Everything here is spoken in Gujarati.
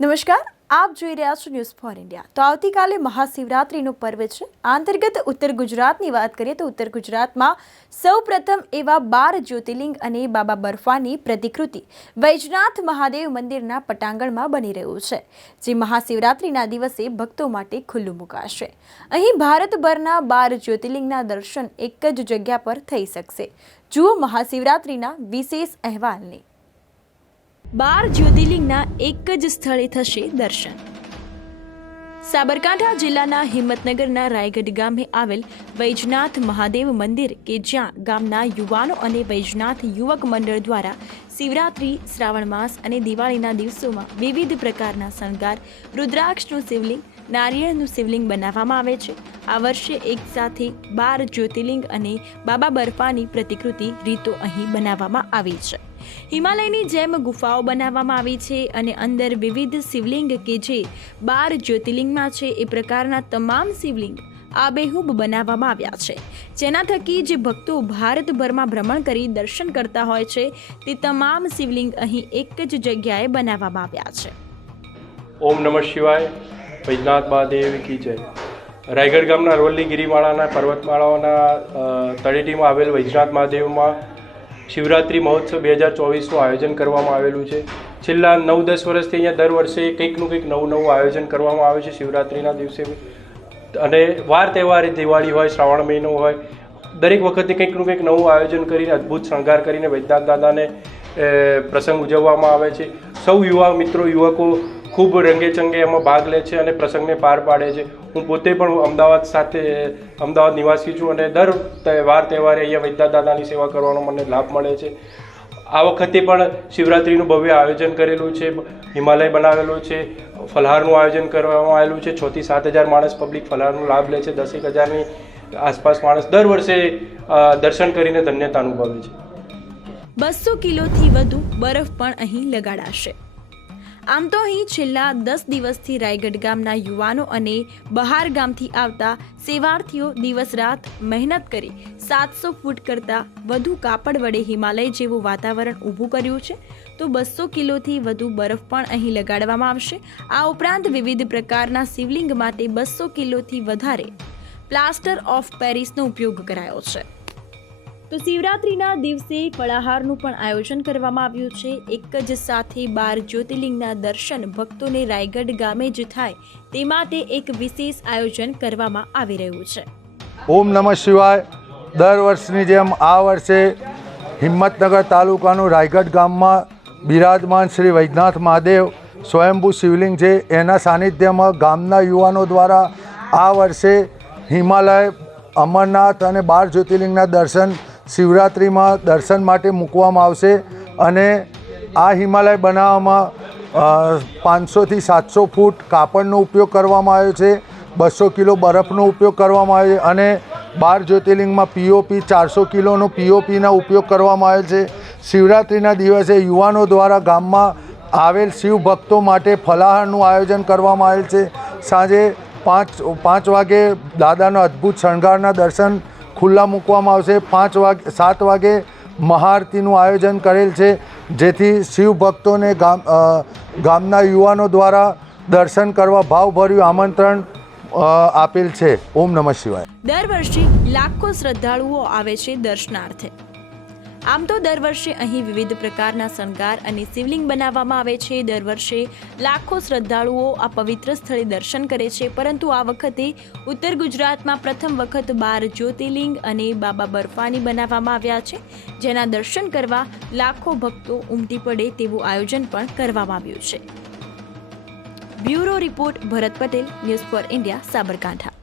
નમસ્કાર, આપ જોઈ રહ્યા છો ન્યૂઝ ફોર ઇન્ડિયા। તો આવતીકાલે મહાશિવરાત્રિનો પર્વ છે। આ અંતર્ગત ઉત્તર ગુજરાતની વાત કરીએ તો ઉત્તર ગુજરાતમાં સૌપ્રથમ એવા 12 જ્યોતિર્લિંગ અને બાબા બર્ફાની પ્રતિકૃતિ વૈજનાથ મહાદેવ મંદિરના પટાંગણમાં બની રહ્યું છે, જે મહાશિવરાત્રિના દિવસે ભક્તો માટે ખુલ્લું મુકાશે। અહીં ભારતભરના 12 જ્યોતિર્લિંગના દર્શન એક જ જગ્યા પર થઈ શકશે। જુઓ મહાશિવરાત્રિના વિશેષ અહેવાલને। 12 જ્યોતિર્લિંગના એક જ સ્થળે થશે દર્શન। સાબરકાંઠા જિલ્લાના હિંમતનગરના રાયગઢ ગામે આવેલ વૈજનાથ મહાદેવ મંદિર કે જ્યાં ગામના યુવાનો અને વૈજનાથ યુવક મંડળ દ્વારા શિવરાત્રી, શ્રાવણ માસ અને દિવાળીના દિવસોમાં વિવિધ પ્રકારના શણગાર, રુદ્રાક્ષનું શિવલિંગ, નારિયેળનું શિવલિંગ બનાવવામાં આવે છે। આ વર્ષે એક સાથે 12 જ્યોતિર્લિંગ અને બાબા બર્ફાની પ્રતિકૃતિ રીતો અહીં બનાવવામાં આવી છે। હિમાલયની જેમ ગુફાઓ બનાવવામાં આવી છે અને અંદર વિવિધ શિવલિંગ કે જે 12 જ્યોતિર્લિંગમાં છે એ પ્રકારના તમામ શિવલિંગ આબેહૂબ બનાવવામાં આવ્યા છે, જેના થકી જે ભક્તો ભારતભરમાં ભ્રમણ કરી દર્શન કરતા હોય છે તે તમામ શિવલિંગ અહીં એક જ જગ્યાએ બનાવવામાં આવ્યા છે। ઓમ નમઃ શિવાય। વૈજનાથ મહાદેવ કી જય। રાયગઢ ગામના રોલની ગિરિમાળાના પર્વતમાળાઓના તળેટીમાં આવેલ વૈજનાથ મહાદેવમાં શિવરાત્રિ મહોત્સવ 2024નું આયોજન કરવામાં આવેલું છે। છેલ્લા 9-10 વર્ષથી અહીંયા દર વર્ષે કંઈકનું કંઈક નવું આયોજન કરવામાં આવે છે શિવરાત્રિના દિવસે, અને વાર તહેવારે દિવાળી હોય, શ્રાવણ મહિનો હોય, દરેક વખતે કંઈકનું કંઈક નવું આયોજન કરીને અદ્ભુત શણગાર કરીને વૈજનાથ દાદાને પ્રસંગ ઉજવવામાં આવે છે। સૌ યુવા મિત્રો, યુવકો ખૂબ રંગેચંગે એમાં ભાગ લે છે અને પ્રસંગને પાર પાડે છે। હું પોતે પણ અમદાવાદ નિવાસી છું અને દર વાર તહેવારે અહીંયા વૈજનાથ દાદાની સેવા કરવાનો મને લાભ મળે છે। આ વખતે પણ શિવરાત્રિનું ભવ્ય આયોજન કરેલું છે, હિમાલય બનાવેલો છે, ફલહારનું આયોજન કરવામાં આવેલું છે। 6 થી 7 હજાર માણસ પબ્લિક ફલહારનો લાભ લે છે। 10 હજારની આસપાસ માણસ દર વર્ષે દર્શન કરીને ધન્યતા અનુભવે છે। 200 કિલોથી વધુ બરફ પણ અહીં લગાડાશે। આમ તો અહીં છેલ્લા 10 દિવસથી રાયગઢ ગામના યુવાનો અને બહાર ગામથી આવતા સેવાર્થીઓ દિવસ રાત મહેનત કરી 700 ફૂટ કરતાં વધુ કાપડ વડે હિમાલય જેવું વાતાવરણ ઊભું કર્યું છે। તો 200 કિલોથી વધુ બરફ પણ અહીં લગાડવામાં આવશે। આ ઉપરાંત વિવિધ પ્રકારના શિવલિંગ માટે 200 કિલોથી વધારે પ્લાસ્ટર ઓફ પેરિસનો ઉપયોગ કરાયો છે। તો શિવરાત્રિના દિવસે ફળાહારનું પણ આયોજન કરવામાં આવ્યું છે। એક જ સાથે 12 જ્યોતિર્લિંગના દર્શન ભક્તોને રાયગઢ ગામે જ થાય તે માટે એક વિશેષ આયોજન કરવામાં આવી રહ્યું છે। ઓમ નમઃ શિવાય। દર વર્ષની જેમ આ વર્ષે હિંમતનગર તાલુકાનું રાયગઢ ગામમાં બિરાજમાન શ્રી વૈજનાથ મહાદેવ સ્વયંભૂ શિવલિંગ છે, એના સાનિધ્યમાં ગામના યુવાનો દ્વારા આ વર્ષે હિમાલય, અમરનાથ અને 12 જ્યોતિર્લિંગના દર્શન શિવરાત્રિમાં દર્શન માટે મૂકવામાં આવશે। અને આ હિમાલય બનાવવામાં 500 થી 700 ફૂટ કાપડનો ઉપયોગ કરવામાં આવ્યો છે, 200 કિલો બરફનો ઉપયોગ કરવામાં આવ્યો છે અને 12 જ્યોતિર્લિંગમાં પીઓપી 400 કિલોનો પીઓપીના ઉપયોગ કરવામાં આવ્યો છે। શિવરાત્રિના દિવસે યુવાનો દ્વારા ગામમાં આવેલ શિવ ભક્તો માટે ફલાહારનું આયોજન કરવામાં આવેલ છે। સાંજે 5 વાગે દાદાનો અદ્ભુત શણગારના દર્શન ખુલ્લા મૂકવામાં આવશે। 7 વાગે મહાઆરતીનું આયોજન કરેલ છે, જેથી શિવ ભક્તોને ગામના યુવાનો દ્વારા દર્શન કરવા ભાવભર્યું આમંત્રણ આપેલ છે। ઓમ નમઃ શિવાય। દર વર્ષે લાખો શ્રદ્ધાળુઓ આવે છે દર્શનાર્થે। આમ તો દર વર્ષે અહીં વિવિધ પ્રકારના શણગાર અને શિવલિંગ બનાવવામાં આવે છે। દર વર્ષે લાખો શ્રદ્ધાળુઓ આ પવિત્ર સ્થળે દર્શન કરે છે, પરંતુ આ વખતે ઉત્તર ગુજરાતમાં પ્રથમ વખત 12 જ્યોતિર્લિંગ અને બાબા બર્ફાની બનાવવામાં આવ્યા છે, જેના દર્શન કરવા લાખો ભક્તો ઉમટી પડે તેવું આયોજન પણ કરવામાં આવ્યું છે। Bureau report, Bharat Patel, news for India, Sabarkantha.